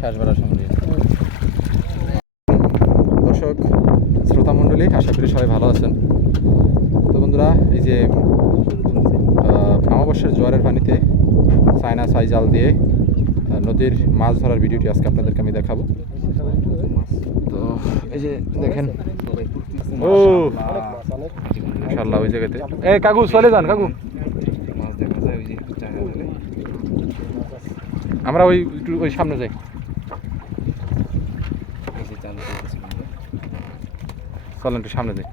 শেষ বেলার সময় দর্শক শ্রোতা মণ্ডলী আশা করি সবাই ভালো আছেন। তো বন্ধুরা এই যে অমাবস্যার জোয়ারের পানিতে চায়না সাই জাল দিয়ে নদীর মাছ ধরার ভিডিওটি আজকে আপনাদেরকে আমি দেখাবো। তো এই যে দেখেন ও ইনশাল্লাহ ওই জায়গাতে। এ কাকু চলে যান কাকু। আমরা ওই একটু ওই সামনে যাই। চলেন একটু সামনে যাই।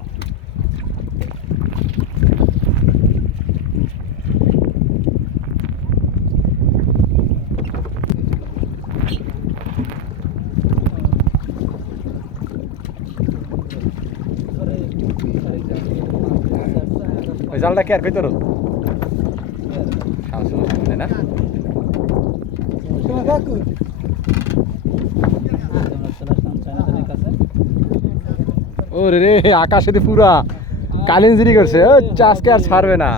ওই জালটা কে আর কই তোর সামনে না? ওরে রে আকাশে দিয়ে পুরা কালিঞ্জিরি করছে। ও আজকে আর ছাড়বে না।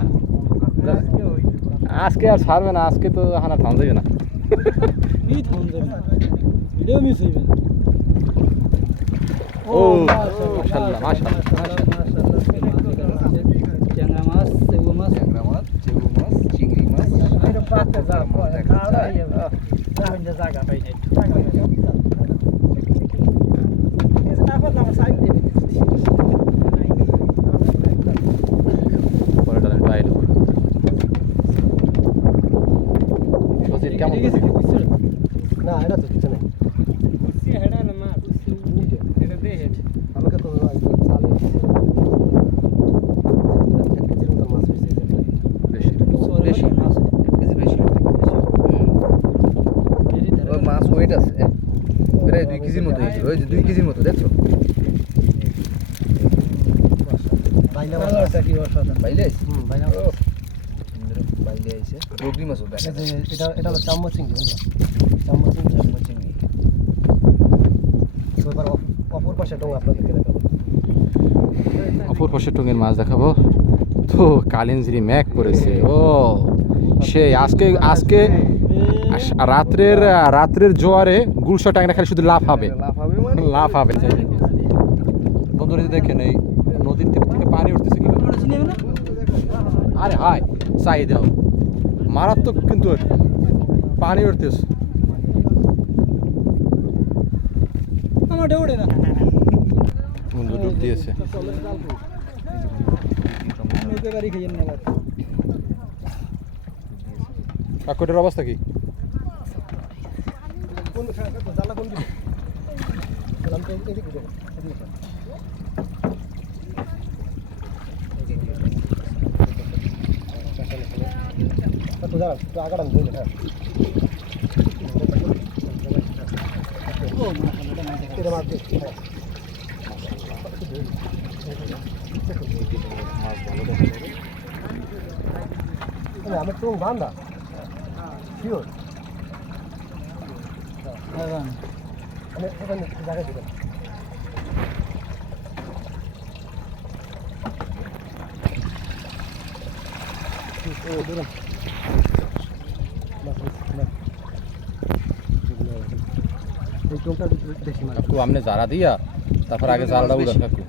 আজকে আর ছাড়বে না আজকে তো হানা থাম যাবে না। ও মাশাআল্লাহ মাশাআল্লাহ। পরে ডালেন বাইরে না? এটা তো কিছু নাই মতো মাছ ওয়েট আছে। হ্যাঁ? প্রায় দুই কেজির মতো হয়েছিল ওই যে দুই কেজির মতো দেখছ? বাইলা মাছ বাইলে? হুম বাইলা বাইলে আইছে রোগলি মাছও দেখা যায় এটা এটা হলো চাম্মচ চিংড়ি বন্ধুরা চিংড়ি চাম্মচ চিংড়ি। এবার অপর পাশে ডোঙা আপনাদেরকে দেখাবো অপর পাশে টুঙ্গের মাছ দেখাবো। তো ম্যাক পড়েছে। ও সেই আজকে আজকে রাত্রের রাত্রের জোয়ারে গুলশা টাঙ্গা খালি শুধু লাভ হবে। লাভ হবে মানে? হবে। বন্ধুরা দেখেন এই নদীর থেকে থেকে পানি উঠতেছে কি আরে হাই চাই দাও। মারাত্মক কিন্তু পানি উঠতেছে বন্ধু ডুব দিয়েছে। কাকুটের অবস্থা কি? কোন জানলা কোন দিকে আমি তো এদিকে যাব এদিকে যাব। একটু এটা মাছ মানে একটু আমনে জারা দিয়া তারপর আগে জালটা উড়ান কাকু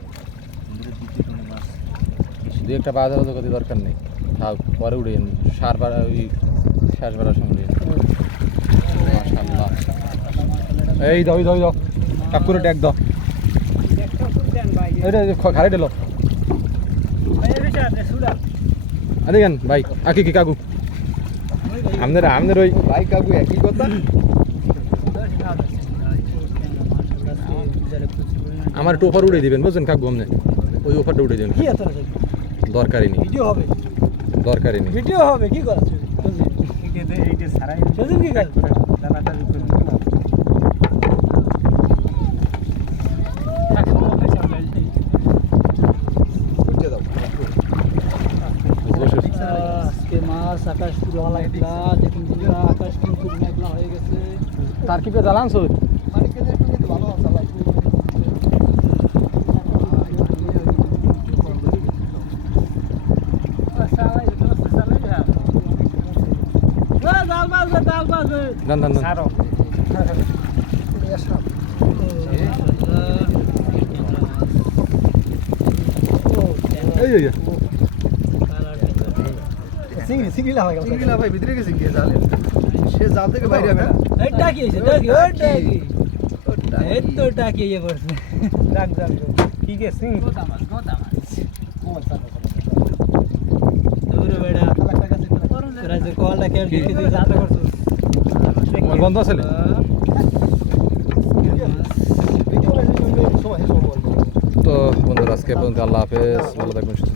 দুই একটা বাজার হতে কত দরকার নেই থাক পরে উড়ে সার বাড়া ওই সময় উড়িয়ে মাশাআল্লাহ। এই দাও এই দাও এই দাও। কাকুরে আরে গান ভাই আকি কি কাকু। আমনের আমনের ওই ভাই কাকু একই কথা। আমার টোপার উড়ে দিবেন বুঝছেন কাকু আমনে ওই ওপারটা উড়ে দিবেন। কি এত দরকারই নেই। ভিডিও হবে। দরকারই নেই। ভিডিও হবে কি করছ? সুযোগ কি কাজ? উঠে আজকে মাছ আকাশ পুরো দেখুন আকাশ কিন্তু মেঘলা হয়ে গেছে। তার কি পেয়ে জ্বালান সর দান দান দান। সিঙ্গি সিঙ্গি লাফাই সিঙ্গি লাফাই ভিতরে গেছে গিয়ে জালে সে জাল থেকে বাইরে হবে না। এই টাকি এসে টাকি ওই টাকি এই তো টাকি এ পড়ছে রাখ রাখ ঠিক আছে সিঙ্গি গোতা মাছ গোতা মাছ। কোন যে কলটা জানতে মোবাইল বন্ধ আছে তো বন্ধুরা আজকে পর্যন্ত আল্লাহ হাফেজ। ভালো থাকবেন সুস্থ